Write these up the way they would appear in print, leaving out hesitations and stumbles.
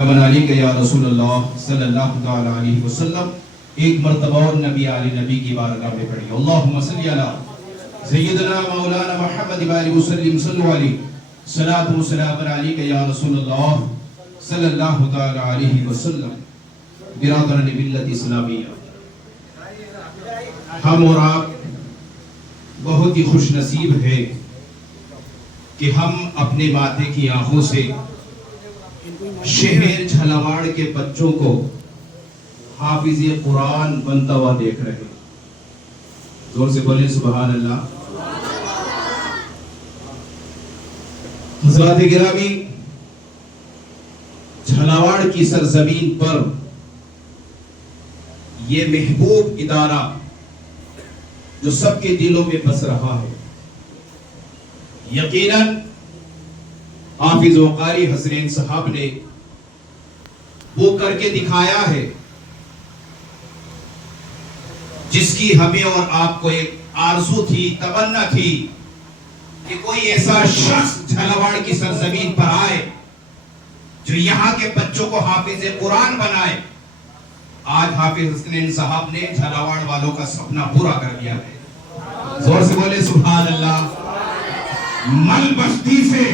علی کہ یا رسول اللہ صلی اللہ تعالی علیہ وسلم ایک مرتبہ اور نبی کی بارگاہ میں پڑھی اللہم صلی علی سیدنا مولانا محمد وآلہ وسلم صلو علیہ صلاة و سلام علی کہ یا رسول اللہ صلی اللہ تعالی علیہ وسلم. برادران ملت اسلامیہ، ہم اور آپ بہت ہی خوش نصیب ہے کہ ہم اپنے ماتے کی آنکھوں سے شہر جھلاواڑ کے بچوں کو حافظ قرآن بنتا ہوا دیکھ رہے ہیں. زور سے بولیں سبحان اللہ. حضرات گرامی، جھلاواڑ کی سرزمین پر یہ محبوب ادارہ جو سب کے دلوں میں بس رہا ہے، یقیناً حافظ و قاری حسنین صاحب نے وہ کر کے دکھایا ہے جس کی ہمیں اور آپ کو ایک آرزو تھی، تمنا تھی کہ کوئی ایسا شخص جھلاواڑ کی سرزمین پر آئے جو یہاں کے بچوں کو حافظ قرآن بنائے. آج حافظ حسنین صاحب نے جھلاواڑ والوں کا سپنا پورا کر دیا ہے. زور سے بولے سبحان اللہ. مل بستی سے،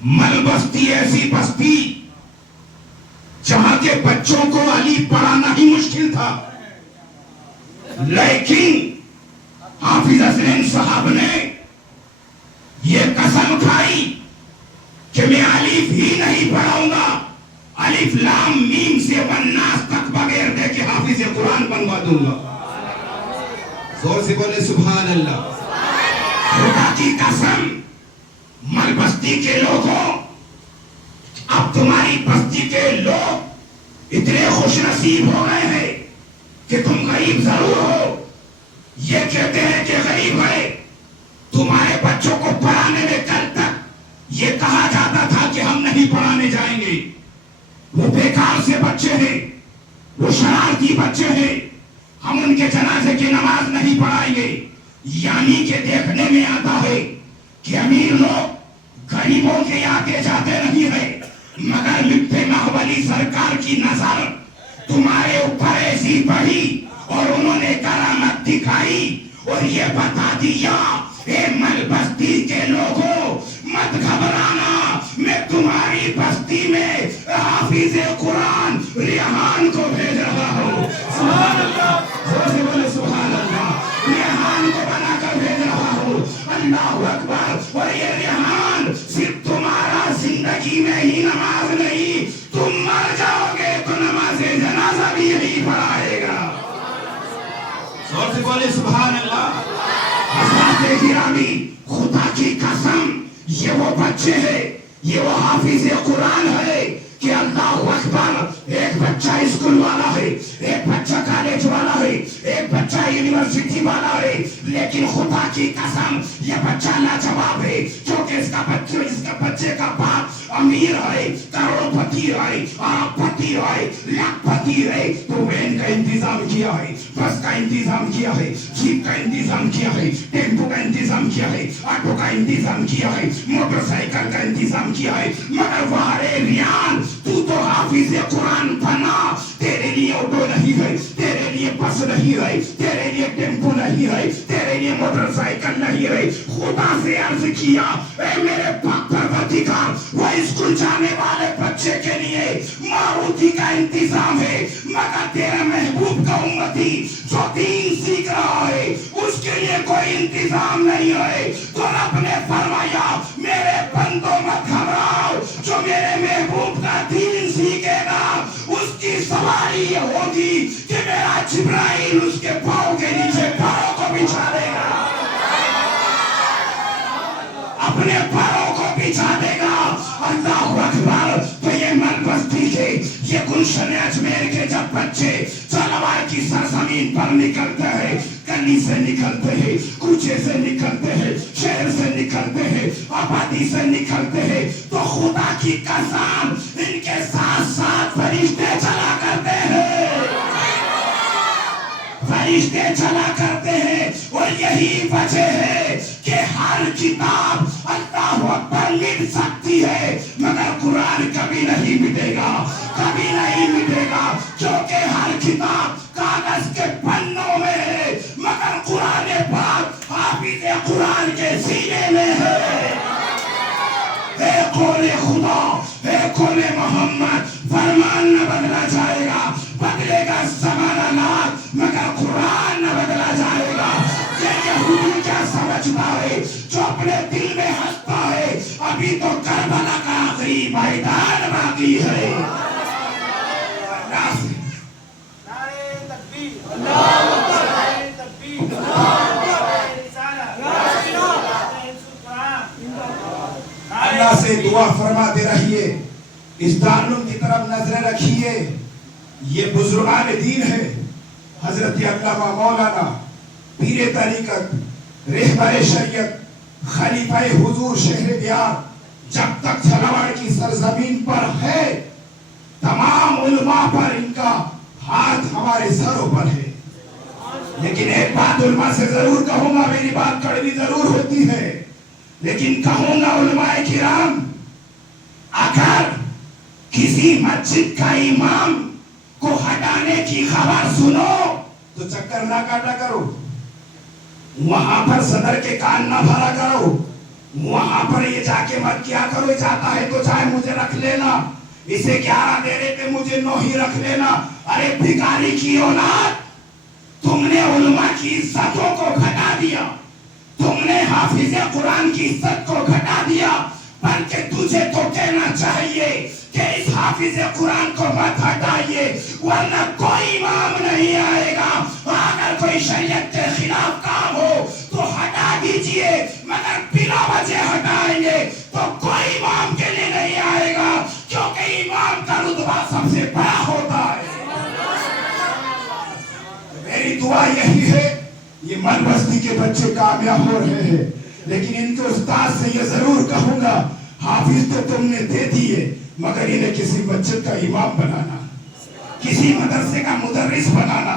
مل بستی ایسی بستی جہاں کے بچوں کو علی پڑھانا ہی مشکل تھا، لیکن حافظ حسنین صاحب نے یہ قسم کھائی کہ میں الف ہی نہیں پڑھاؤں گا، الف لام میم سے والناس تک بغیر دیکھے حافظ قرآن بنوا دوں گا. زور سے بولے سبحان اللہ. خدا کی قسم، مل بستی کے لوگوں، اب تمہاری بستی کے لوگ اتنے خوش نصیب ہو گئے ہیں کہ تم غریب ضرور ہو، یہ کہتے ہیں کہ غریب ہے. تمہارے بچوں کو پڑھانے میں کل تک یہ کہا جاتا تھا کہ ہم نہیں پڑھانے جائیں گے، وہ بیکار سے بچے ہیں، وہ شرارتی بچے ہیں، ہم ان کے جنازے کی نماز نہیں پڑھائیں گے. یعنی کہ دیکھنے میں آتا ہے کہ امیر لوگ غریبوں کے آگے جاتے نہیں ہیں، مگر لطف مہولی سرکار کی نظر تمہارے اوپر ایسی پڑی اور انہوں نے کرامت دکھائی اور یہ بتا دیا اے مل بستی کے لوگوں مت گھبرانا، میں تمہاری بستی میں حافظ قرآن ریحان کو بھیج رہا ہوں. سبحان اللہ. سبحان اللہ. ریحان کو بنا کر بھیج رہا ہوں. اللہ اکبر. اور یہ ریحان صرف تمہارا زندگی میں ہی نماز نہیں، تم مر جاؤ گے تو نماز جنازہ بھی یہی پڑھائے گا. زور سے بولے سبحان اللہ. حضرات گرامی، خدا کی قسم، یہ وہ بچے ہیں، یہ وہ حافظ قرآن ہے کہ اللہ اکبر. ایک بچہ اسکول والا ہے، ایک بچہ کالج والا ہے، ایک بچہ یونیورسٹی والا ہے، لیکن خدا کی قسم یہ بچہ لاجواب ہے کیونکہ اس کا بچے کا باپ امیر ہے، کروڑ پتی ہے، ارب پتی ہے، لاکھ پتی ہے. تو وین کا انتظام کیا ہے، بس کا انتظام کیا ہے، جیپ کا انتظام کیا ہے، ٹیمپو کا انتظام کیا ہے، آٹو کا انتظام کیا ہے، موٹر سائیکل کا انتظام کیا ہے. مگر وارے ریان، تو حافظ قرآن بنا. تیرے لیے آٹو نہیں ہے، تیرے لیے بس نہیں ہے، تیرے لیے ٹیمپو نہیں ہے، تیرے لیے موٹر سائیکل نہیں ہے. خدا سے عرض کیا اے میرے پاک پروردگار، وہ اسکول جانے والے بچے کے لیے ماروتی کا انتظام ہے، مگر تیرے محبوب کا امتی جو دین سیکھ رہا ہے اس کے لیے کوئی انتظام نہیں ہے. تو رب نے فرمایا میرے بندوں مت گھبراؤ، جو میرے محبوب کا دین سیکھے گا اس کی سواری یہ ہوگی کہ میرا جبرائیل اس کے پاؤں کے نیچے پاؤں کو بچھا دے گا، اپنے پاؤں کو بچھا دے گا. اللہ اکبر. تو یہ مل بستی کے، یہ گلشن اجمیر کے جب بچے جھلاواڑ کی سرزمین پر نکلتے ہیں، گلی سے نکلتے ہیں، کوچے سے نکلتے ہیں، شہر سے نکلتے ہیں، آبادی سے نکلتے ہیں، تو خدا کی قسم ان کے ساتھ ساتھ فرشتے چلا کرتے ہیں، فرشتے چلا کرتے ہیں. اور یہی وجہ ہے کہ ہر کتاب اللہ اکبر مٹ سکتی ہے مگر قرآن کبھی نہیں مٹے کبھی نہیں مٹے گا، کیونکہ ہر کتاب کاغذ کے پنوں میں ہے، مگر قرآن پاک حافظ قرآن کے سینے میں ہے۔ اے قول خدا، اے قول محمد، فرمان نہ بدلا جائے گا، بدلے گا زمانہ نات، مگر قرآن نہ بدلا جائے گا۔ یہ یہودی کیا سمجھتا ہے جو اپنے دل میں ہنستا ہے، ابھی تو کربلا کا آخری میدان باقی ہے۔ اللہ سے دعا فرماتے رہیے، اس دارالعلوم کی طرف نظریں رکھیے۔ یہ بزرگان دین ہے، حضرت علامہ مولانا پیر طریقت، رہبر شریعت، خلیفہ حضور شہر بیار، جب تک جھلاوڑ کی سرزمین پر ہے، تمام علماء پر ان کا ہاتھ ہمارے سروں پر ہے۔ لیکن ایک بات علماء سے ضرور کہوں گا، میری بات کڑوی ضرور ہوتی ہے، لیکن کہوں گا علماء کرام، اگر کسی مسجد کا امام کو ہٹانے کی خبر سنو تو چکر نہ کاٹا کرو، وہاں پر صدر کے کان نہ بھرا کرو، وہاں پر یہ جا کے مت کیا کرو، جاتا ہے تو چاہے مجھے رکھ لینا، اسے 11 دے رہے تھے مجھے 9 ہی رکھ لینا۔ ارے بھکاری کی اولاد، تم نے علماء کی عزتوں کو گھٹا دیا، تم نے حافظ قرآن کی عزت کو گھٹا دیا، بلکہ تجھے تو کہنا چاہیے کہ اس حافظ قرآن کو مت ہٹائیے، ورنہ کوئی امام نہیں آئے گا۔ اگر کوئی شریعت کے خلاف کام ہو تو ہٹا دیجئے، مگر بلا وجہ ہٹائیں گے تو کوئی امام کے لیے نہیں آئے گا، کیونکہ امام کا رتبہ سب سے بڑا ہوتا ہے۔ میری دعا یہی ہے، یہ من بستی کے بچے کامیاب ہو رہے ہیں، لیکن ان کے استاد سے یہ ضرور کہوں گا، حافظ تو تم نے دے دیے، مگر انہیں کسی مسجد کا امام بنانا، کسی مدرسے کا مدرس بنانا،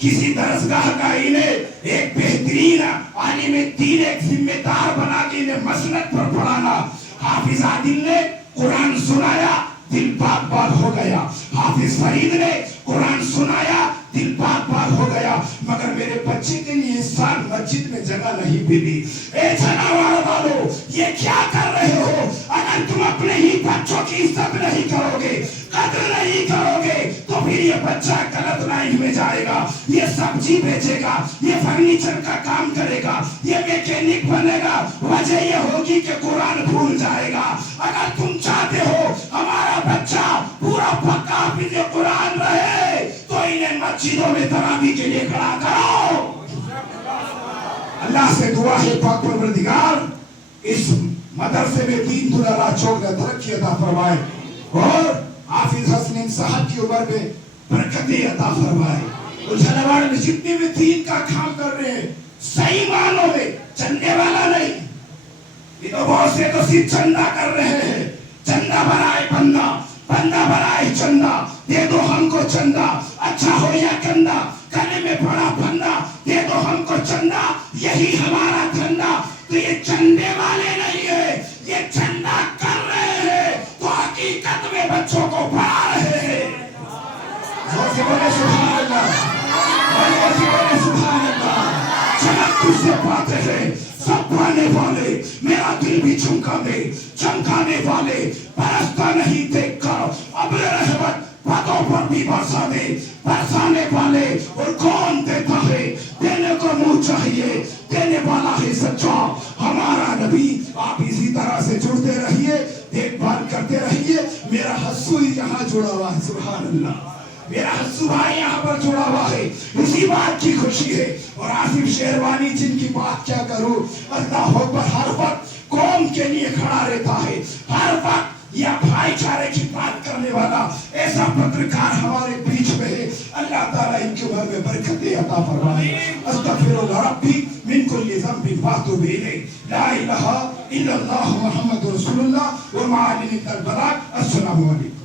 کسی درسگاہ کا انہیں ایک بہترین عالم دین، ایک ذمہ دار بنا کے انہیں مسند پر پڑھانا۔ حافظ عادل نے قرآن سنایا، دل پاک پاک ہو گیا، حافظ فرید نے قرآن سنایا، دل پاک پاک ہو گیا، مگر میرے بچے کے لیے اس سال مسجد میں جگہ نہیں ملی۔ اے جھلاوڑ والو، یہ کیا کر رہے ہو؟ اگر تم اپنے ہی بچوں کی عزت نہیں کرو گے، قدر نہیں کرو گے، تو پھر یہ بچہ غلط لائن میں جائے گا، یہ سبزی بیچے گا، یہ فرنیچر کا کام کرے گا، یہ میکینک بنے گا، وجہ یہ ہوگی کہ قرآن بھول جائے گا۔ اگر تم چاہتے ہو ہمارا بچہ پورا پکا حافظ قرآن رہے تو انہیں مسجدوں میں تراویح کے لیے کھڑا کرو۔ اللہ سے دعا ہے پاک پروردگار اس مدرسے میں دین دلالہ چوک میں ترقی عطا فرمائے، اور حافظ حسنین صاحب کی عمر میں برکتیں عطا فرمائے۔ جھلاوڑ میں جتنے بھی دین کا کام کر رہے ہیں، صحیح معنوں میں چندے والا نہیں، یہ تو بہت سے تو صرف چندہ کر رہے ہیں، چندہ برائے بندہ، بندہ برائے چندہ، دے دو ہم کو چندہ، اچھا ہو یا گندا، گلے میں پڑا بندہ، دے دو ہم کو چندہ، یہی ہمارا دھندا۔ تو یہ چندے والے نہیں ہے، یہ چندہ کر رہے ہیں تو حقیقت میں بچوں کو پڑھا رہے ہیں۔ زور سے بولے سبحان اللہ، زور سے بولے سبحان اللہ۔ چمک تجھ سے پاتے ہیں سب پانے والے، میرا دل بھی چمکانے والے، برستا نہیں دیکھ کر ابر رحمت باتوں پر بھی برسا دے، برسانے والے، اور کون دیتا ہے؟ دینے کو منہ چاہیے، دینے والا ہے سچا ہمارا نبی۔ آپ اسی طرح سے جڑتے رہیے، دیکھ بھال کرتے رہیے۔ میرا حسو یہاں جڑا ہوا ہے، سبحان اللہ، میرا حسو بھائی یہاں پر جڑا ہوا ہے، اسی بات کی خوشی ہے۔ اور آصف شیروانی جن کی بات کیا کروں، اللہ اکبر، ہر وقت قوم کے لیے کھڑا رہتا ہے، ہر وقت یہ بھائی چارے کی بات کرنے والا ایسا پترکار ہمارے بیچ میں ہے۔ اللہ تعالیٰ ان کے گھر میں برکتیں عطا فرمائے۔ استغفر ربی من کل ذنب واتوب الیہ، لا الہ الا اللہ محمد رسول اللہ ومعلم البلاغ۔ السلام علیکم۔